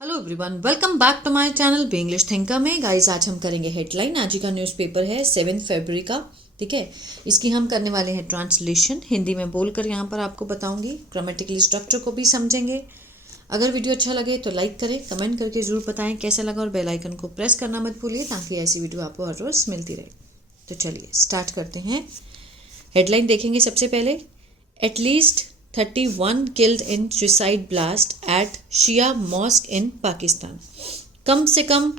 Hello everyone, welcome back to my channel B English thinker में। Guys, आज हम करेंगे हेडलाइन। आज का न्यूज़पेपर है 7 फरवरी का। ठीक है, इसकी हम करने वाले हैं ट्रांसलेशन, हिंदी में बोलकर यहाँ पर आपको बताऊंगी। ग्रामेटिकली स्ट्रक्चर को भी समझेंगे। अगर वीडियो अच्छा लगे तो लाइक करें, कमेंट करके ज़रूर बताएं कैसा लगा, और बेल आइकन को प्रेस करना मत भूलिए ताकि ऐसी वीडियो आपको हर रोज़ मिलती रहे। तो चलिए स्टार्ट करते हैं। हेडलाइन देखेंगे सबसे पहले। At least 31 killed in suicide blast at Shia mosque in Pakistan. कम से कम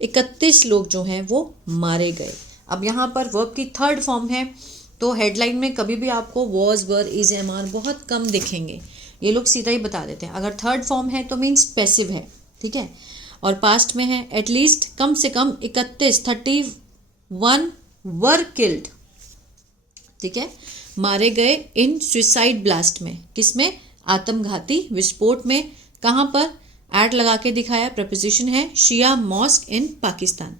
31 लोग जो हैं वो मारे गए। अब यहाँ पर वर्ब की थर्ड फॉर्म है, तो हेडलाइन में कभी भी आपको was, were, is, am, are बहुत कम दिखेंगे। ये लोग सीधा ही बता देते हैं। अगर थर्ड फॉर्म है तो मीन्स पैसिव है, ठीक है। और पास्ट में है एटलीस्ट कम से कम 31 वर किल्ड, ठीक है, मारे गए इन सुसाइड ब्लास्ट में। किसमें? आत्मघाती विस्फोट में। कहाँ पर? ऐड लगा के दिखाया, प्रपोजिशन है शिया मॉस्क इन पाकिस्तान।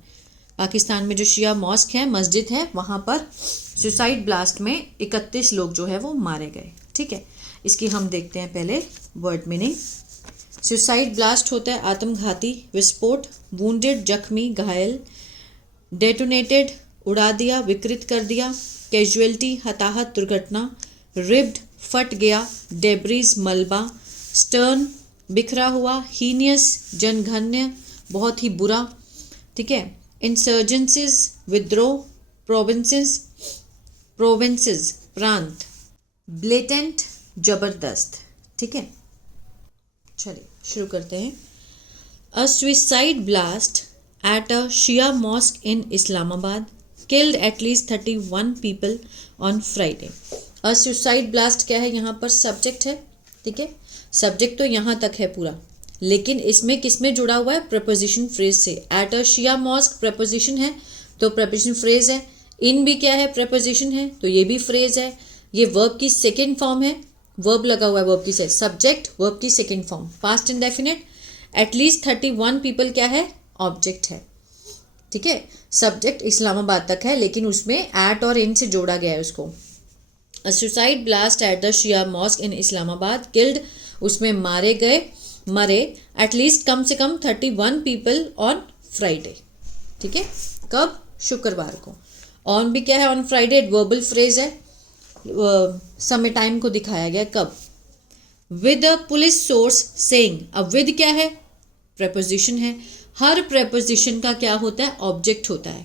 पाकिस्तान में जो शिया मॉस्क है, मस्जिद है, वहाँ पर सुसाइड ब्लास्ट में 31 लोग जो है वो मारे गए। ठीक है, इसकी हम देखते हैं पहले वर्ड मीनिंग। सुसाइड ब्लास्ट होता है आत्मघाती विस्फोट। वुंडेड जख्मी, घायल। डेटोनेटेड उड़ा दिया, विकृत कर दिया। कैजुअलिटी हताहत, दुर्घटना। रिब्ड फट गया। डेब्रीज मलबा। स्टर्न बिखरा हुआ। हीनियस जनघन्य, बहुत ही बुरा। ठीक है। इंसर्जेंसीज विद्रोह। प्रोविंसेस प्रांत। ब्लेटेंट जबरदस्त। ठीक है, चलिए शुरू करते हैं। अ suicide blast at a Shia mosque in Islamabad killed at least 31 people on Friday. A suicide blast क्या है? यहाँ पर सब्जेक्ट है, ठीक है। सब्जेक्ट तो यहाँ तक है पूरा, लेकिन इसमें किसमें जुड़ा हुआ है? प्रपोजिशन फ्रेज से। At a Shia mosque preposition है तो प्रपोजिशन फ्रेज है। इन भी क्या है? प्रपोजिशन है, तो ये भी फ्रेज है। ये वर्ब की सेकेंड फॉर्म है। वर्ब लगा हुआ है, वर्ब की से सब्जेक्ट, वर्ब की second form, past indefinite. At least 31 people क्या है? ऑब्जेक्ट है, ठीक है। सब्जेक्ट इस्लामाबाद तक है, लेकिन उसमें एट और इन से जोड़ा गया है उसको। A suicide blast at the Shia mosque in Islamabad killed, उसमें मारे गए, मरे, एटलीस्ट कम से कम 31 पीपल ऑन फ्राइडे। ठीक है, कब? शुक्रवार को। ऑन भी क्या है? ऑन फ्राइडे वर्बल फ्रेज है, समय टाइम को दिखाया गया कब। With a police source saying, अब विद क्या है? प्रपोजिशन है। हर प्रपोजिशन का क्या होता है? ऑब्जेक्ट होता है,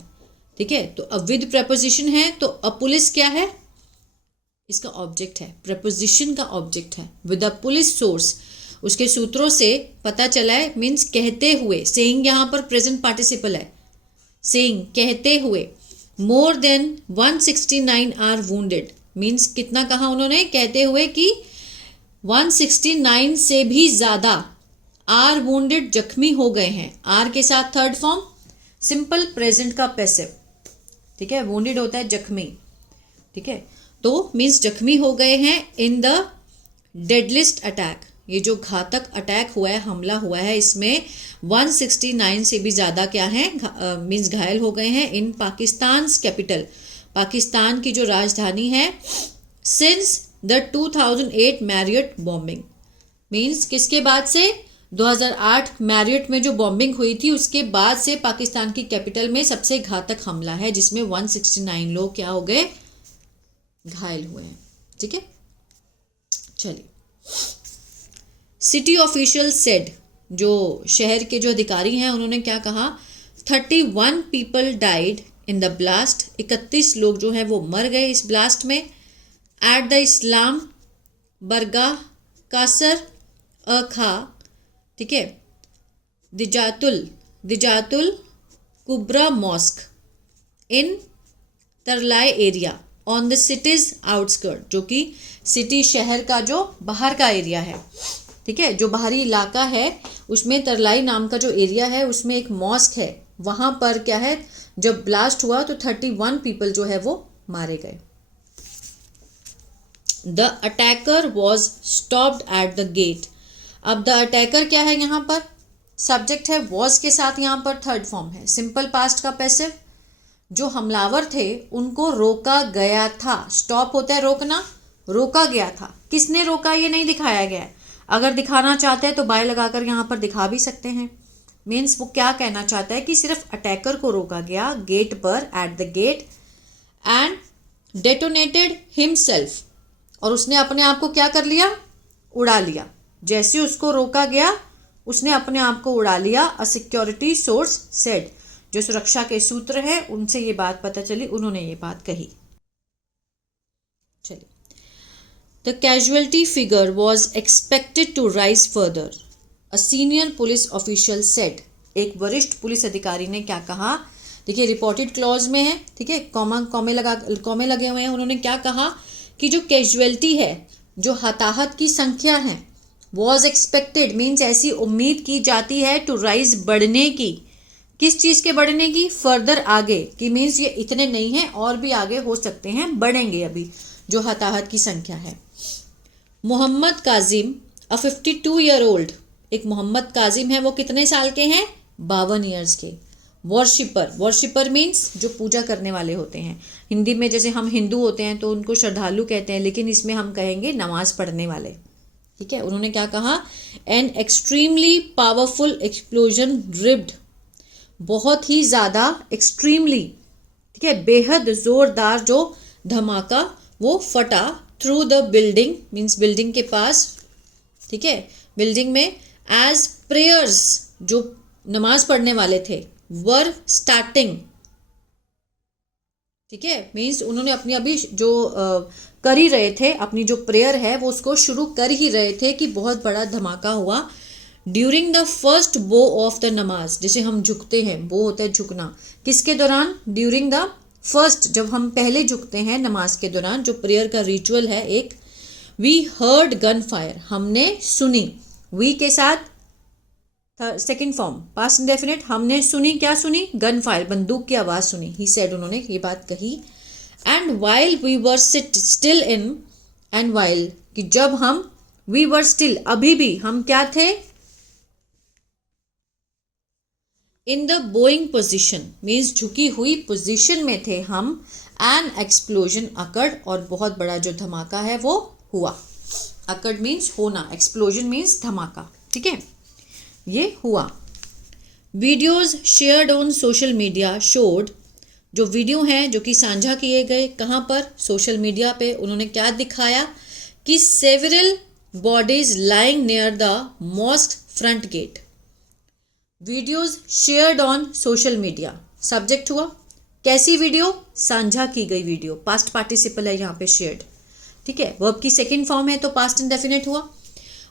ठीक है। तो अब विद प्रपोजिशन है तो अ पुलिस क्या है? इसका ऑब्जेक्ट है, प्रपोजिशन का ऑब्जेक्ट है। विद अ पुलिस सोर्स, उसके सूत्रों से पता चला है, मीन्स कहते हुए। सेइंग यहाँ पर प्रेजेंट पार्टिसिपल है। सेइंग कहते हुए। More than 169 are wounded, means कितना कहा उन्होंने? कहते हुए कि 169 से भी ज्यादा आर वुंडेड जख्मी हो गए हैं। आर के साथ थर्ड फॉर्म, सिंपल प्रेजेंट का पैसिव, ठीक है। वुंडेड होता है जख्मी, ठीक है। तो मीन्स जख्मी हो गए हैं इन द डेडलिस्ट अटैक, ये जो घातक अटैक हुआ है, हमला हुआ है, इसमें 169 से भी ज़्यादा क्या है? मीन्स घायल हो गए हैं। इन पाकिस्तान कैपिटल, पाकिस्तान की जो राजधानी है। Since the 2008 Marriott bombing, means किसके बाद से? 2008 मैरियट में जो बॉम्बिंग हुई थी, उसके बाद से पाकिस्तान की कैपिटल में सबसे घातक हमला है, जिसमें 169 लोग क्या हो गए? घायल हुए हैं, ठीक है। चलिए, सिटी ऑफिशियल सेड, जो शहर के जो अधिकारी हैं उन्होंने क्या कहा? 31 people died in the blast, 31 लोग जो है वो मर गए इस ब्लास्ट में। एट द इस्लाम बरगाह कासर अ खा, ठीक है। दिजातुल कुब्रा mosque in Tarlai area on the city's outskirt, जो कि सिटी शहर का जो बाहर का एरिया है, ठीक है, जो बाहरी इलाका है, उसमें तरलाई नाम का जो एरिया है उसमें एक मॉस्क है। वहां पर क्या है? जब ब्लास्ट हुआ तो 31 पीपल जो है वो मारे गए। The attacker was stopped at the gate. अब द अटैकर क्या है? यहाँ पर सब्जेक्ट है, वॉज के साथ यहाँ पर थर्ड फॉर्म है, सिंपल पास्ट का पैसिव। जो हमलावर थे उनको रोका गया था। स्टॉप होता है रोकना, रोका गया था। किसने रोका ये नहीं दिखाया गया है। अगर दिखाना चाहते हैं तो बाय लगाकर यहाँ पर दिखा भी सकते हैं। मीन्स वो क्या कहना चाहता है कि सिर्फ अटैकर को रोका गया गेट पर, at the gate, and detonated himself, और उसने अपने आप को क्या कर लिया, उड़ा लिया। जैसे उसको रोका गया उसने अपने आप को उड़ा लिया। अ सिक्योरिटी सोर्स सेड, जो सुरक्षा के सूत्र है उनसे ये बात पता चली, उन्होंने ये बात कही। चलिए, the casualty figure was expected to rise further, a senior police official said. एक वरिष्ठ पुलिस अधिकारी ने क्या कहा, देखिए रिपोर्टेड क्लॉज में है, ठीक है, कॉमे लगे हुए हैं। उन्होंने क्या कहा कि जो कैजुअलिटी है, जो हताहत की संख्या है, वॉज एक्सपेक्टेड मीन्स ऐसी उम्मीद की जाती है, टू राइज बढ़ने की। किस चीज़ के बढ़ने की, फर्दर आगे की, मीन्स ये इतने नहीं हैं और भी आगे हो सकते हैं, बढ़ेंगे अभी जो हताहत की संख्या है। मोहम्मद काजिम, अ 52 ईयर ओल्ड, एक मोहम्मद काजिम है, वो कितने साल के हैं, 52 ईयर्स के। वर्शिपर मीन्स जो पूजा करने वाले होते हैं। हिंदी में जैसे हम हिंदू होते हैं तो उनको श्रद्धालु कहते हैं, लेकिन इसमें हम कहेंगे नमाज पढ़ने वाले, ठीक है। उन्होंने क्या कहा, an extremely powerful explosion ripped, बहुत ही ज़्यादा, एक्सट्रीमली, ठीक है, बेहद ज़ोरदार जो धमाका वो फटा, through the building means building के पास, ठीक है, बिल्डिंग में, एज प्रेयर्स, जो नमाज पढ़ने वाले थे, वर स्टार्टिंग, ठीक है, मीन्स उन्होंने अपनी अभी जो कर ही रहे थे, अपनी जो प्रेयर है वो उसको शुरू कर ही रहे थे कि बहुत बड़ा धमाका हुआ। ड्यूरिंग द फर्स्ट बो ऑफ द नमाज, जैसे हम झुकते हैं, बो होता है झुकना, किसके दौरान, ड्यूरिंग द फर्स्ट, जब हम पहले झुकते हैं नमाज के दौरान, जो प्रेयर का रिचुअल है एक, वी हर्ड गन फायर, हमने सुनी, वी के साथ सेकेंड फॉर्म पास्ट इंडेफिनिट, हमने सुनी, क्या सुनी, गन फायर, बंदूक की आवाज़ सुनी। ही सेड, उन्होंने ये बात कही। And while we were still in, and while, कि जब हम, वी वर स्टिल, अभी भी हम क्या थे, in the Boeing position means झुकी हुई पोजिशन में थे हम, एन एक्सप्लोजन अकर्ड, और बहुत बड़ा जो धमाका है वो हुआ। अकर्ड मीन्स होना, एक्सप्लोजन मीन्स धमाका, ठीक है, ये हुआ। Videos shared on social media showed, जो वीडियो हैं जो कि साझा किए गए कहाँ पर, सोशल मीडिया पे, उन्होंने क्या दिखाया कि several bodies lying near the mosque front gate. Videos shared on social media, subject हुआ, कैसी वीडियो, साझा की गई वीडियो, पास्ट पार्टिसिपल है यहाँ पे शेयर्ड, ठीक है, वर्ब की सेकेंड फॉर्म है तो पास्ट इंडेफिनिट हुआ।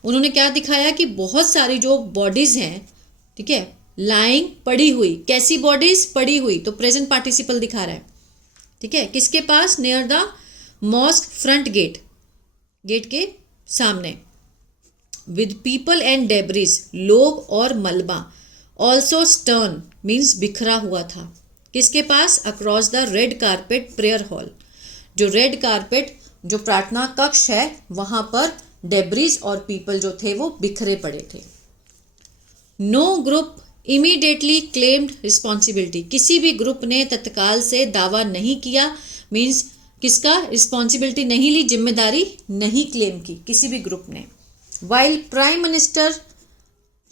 उन्होंने क्या दिखाया कि बहुत सारी जो बॉडीज़ हैं, ठीक है, लाइंग, पड़ी हुई, कैसी बॉडीज़, पड़ी हुई, तो प्रेजेंट पार्टिसिपल दिखा रहा है, ठीक है, किसके पास, near the mosque front gate, gate के सामने, विद पीपल एंड डेब्रिज, लोग और मलबा, ऑल्सो स्टर्न मीन्स बिखरा हुआ था, किसके पास, across the red carpet prayer hall, जो रेड कारपेट जो प्रार्थना कक्ष है वहाँ पर डेब्रिज और पीपल जो थे वो बिखरे पड़े थे। No group immediately claimed responsibility, किसी भी ग्रुप ने तत्काल से दावा नहीं किया, मीन्स किसका, रिस्पॉन्सिबिलिटी नहीं ली, जिम्मेदारी नहीं क्लेम की किसी भी ग्रुप ने। वाइल प्राइम मिनिस्टर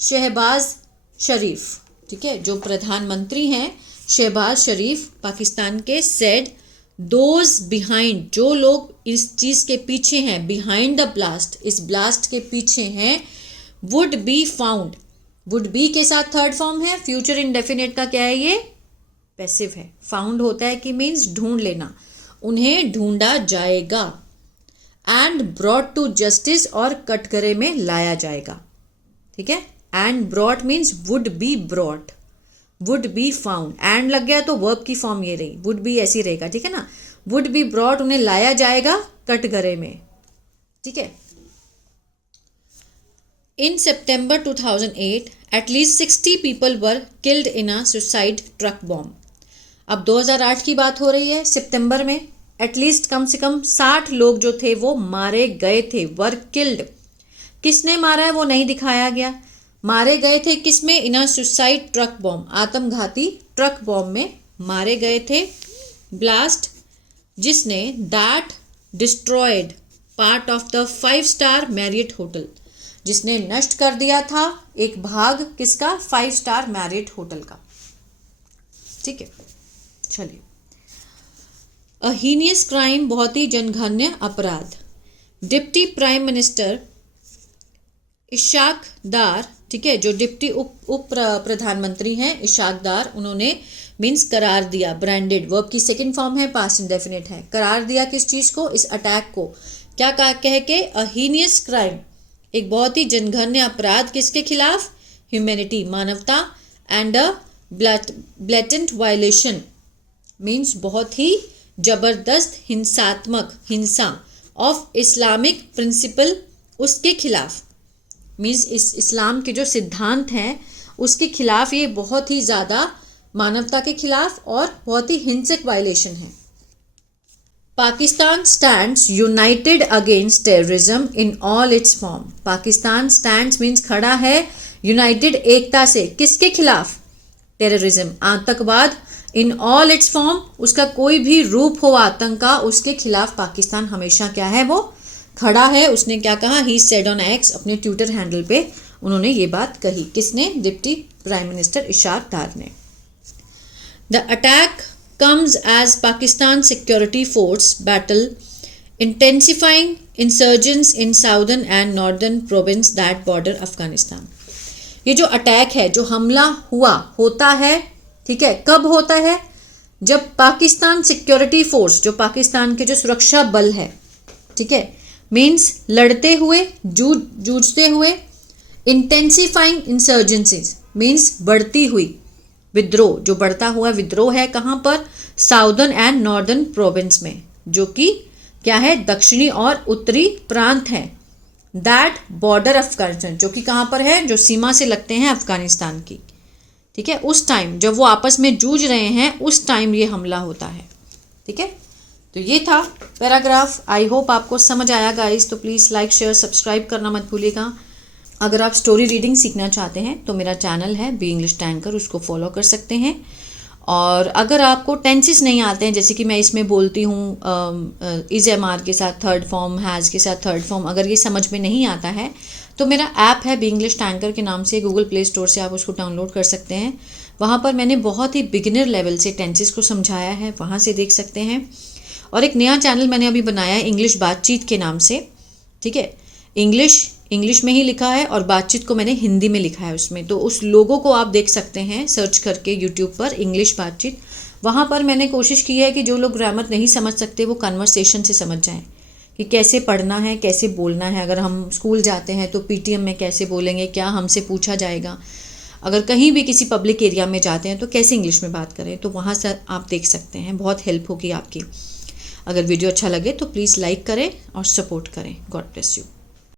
शहबाज शरीफ, ठीक है, जो प्रधानमंत्री हैं शहबाज शरीफ पाकिस्तान के, सेड दोज बिहाइंड, जो लोग इस चीज़ के पीछे हैं, बिहाइंड द ब्लास्ट, इस ब्लास्ट के पीछे हैं, would be found, would be के साथ थर्ड फॉर्म है, फ्यूचर इंडेफिनिट का क्या है, ये पैसिव है। फाउंड होता है कि मीन्स ढूंढ लेना, उन्हें ढूंढा जाएगा, एंड ब्रॉट टू जस्टिस, और कटघरे में लाया जाएगा, ठीक है, and brought means would be brought, would be found, and लग गया तो वर्ब की फॉर्म ये रही, वुड बी ऐसी रहेगा, ठीक है ना, वुड बी ब्रॉट, उन्हें लाया जाएगा कटघरे में, ठीक है। इन सितंबर 2008 at least 60 people were killed in a suicide truck bomb. अब 2008 की बात हो रही है, सितंबर में एटलीस्ट कम से कम 60 लोग जो थे वो मारे गए थे, वर किल्ड, किसने मारा है वो नहीं दिखाया गया, मारे गए थे किसमें, इन अ सुसाइड ट्रक बॉम्ब, आत्मघाती ट्रक बॉम्ब में मारे गए थे। ब्लास्ट जिसने that destroyed part of the 5 star Marriott hotel, जिसने नष्ट कर दिया था एक भाग किसका, 5 स्टार मैरिट होटल का। ठीक है, चलिए। अ हीनियस क्राइम, बहुत ही जनघन्य अपराध। डिप्टी प्राइम मिनिस्टर इशाक डार, ठीक है, जो डिप्टी उप प्रधानमंत्री हैं इशाक डार, उन्होंने मीन्स करार दिया, ब्रांडेड वर्ब की सेकंड फॉर्म है, पास्ट इंडेफिनिट है, करार दिया किस चीज को, इस अटैक को, क्या कह के, अ हीनियस क्राइम, एक बहुत ही जनघन्य अपराध, किसके खिलाफ, ह्यूमैनिटी, मानवता, and a blatant violation, means बहुत ही जबरदस्त हिंसात्मक, हिंसा, ऑफ इस्लामिक प्रिंसिपल, उसके खिलाफ, मीन्स इस्लाम के जो सिद्धांत हैं उसके खिलाफ ये बहुत ही ज़्यादा मानवता के खिलाफ और बहुत ही हिंसक वायलेशन है। Pakistan stands United against terrorism in all it's form. Pakistan stands means खड़ा है यूनाइटेड, एकता से, किसके खिलाफ, टेररिज्म, आतंकवाद, इन ऑल इट्स फॉर्म, उसका कोई भी रूप हो आतंक का, उसके खिलाफ पाकिस्तान हमेशा क्या है, वो खड़ा है। उसने क्या कहा, ही सेड ऑन एक्स, अपने ट्विटर हैंडल पे उन्होंने ये बात कही, किसने, डिप्टी प्राइम मिनिस्टर इशाक डार ने। The attack comes as Pakistan security force battle intensifying insurgents in southern and northern province that border Afghanistan। ये जो अटैक है, जो हमला होता है, ठीक है, कब होता है, जब पाकिस्तान सिक्योरिटी फोर्स, जो पाकिस्तान के जो सुरक्षा बल है, ठीक है, मीन्स लड़ते हुए, जूझते हुए, इंटेंसिफाइंग इंसर्जेंसीज मीन्स बढ़ती हुई विद्रोह, जो बढ़ता हुआ विद्रोह है कहाँ पर, साउदर्न एंड नॉर्दर्न प्रोविंस में, जो कि क्या है, दक्षिणी और उत्तरी प्रांत है, दैट बॉर्डर अफगानिस्तान, जो कि कहाँ पर है, जो सीमा से लगते हैं अफगानिस्तान की, ठीक है, उस टाइम जब वो आपस में जूझ रहे हैं, उस टाइम ये हमला होता है। ठीक है, तो ये था पैराग्राफ। आई होप आपको समझ आया गाइस, तो प्लीज़ लाइक शेयर सब्सक्राइब करना मत भूलिएगा। अगर आप स्टोरी रीडिंग सीखना चाहते हैं तो मेरा चैनल है बी इंग्लिश टैंकर, उसको फॉलो कर सकते हैं। और अगर आपको टेंसेस नहीं आते हैं, जैसे कि मैं इसमें बोलती हूँ इज एम आर के साथ थर्ड फॉर्म, हैज़ के साथ थर्ड फॉर्म, अगर ये समझ में नहीं आता है तो मेरा ऐप है बी इंग्लिश टैंकर के नाम से, गूगल प्ले स्टोर से आप उसको डाउनलोड कर सकते हैं। वहाँ पर मैंने बहुत ही बिगिनर लेवल से टेंसेस को समझाया है, वहाँ से देख सकते हैं। और एक नया चैनल मैंने अभी बनाया है इंग्लिश बातचीत के नाम से, ठीक है, इंग्लिश में ही लिखा है और बातचीत को मैंने हिंदी में लिखा है उसमें, तो उस लोगों को आप देख सकते हैं सर्च करके यूट्यूब पर, इंग्लिश बातचीत। वहाँ पर मैंने कोशिश की है कि जो लोग ग्रामर नहीं समझ सकते वो कन्वर्सेशन से समझ जाएं कि कैसे पढ़ना है, कैसे बोलना है। अगर हम स्कूल जाते हैं तो पीटीएम में कैसे बोलेंगे, क्या हमसे पूछा जाएगा, अगर कहीं भी किसी पब्लिक एरिया में जाते हैं तो कैसे इंग्लिश में बात करें, तो वहाँ से आप देख सकते हैं, बहुत हेल्प होगी आपकी। अगर वीडियो अच्छा लगे तो प्लीज़ लाइक करें और सपोर्ट करें। God bless you.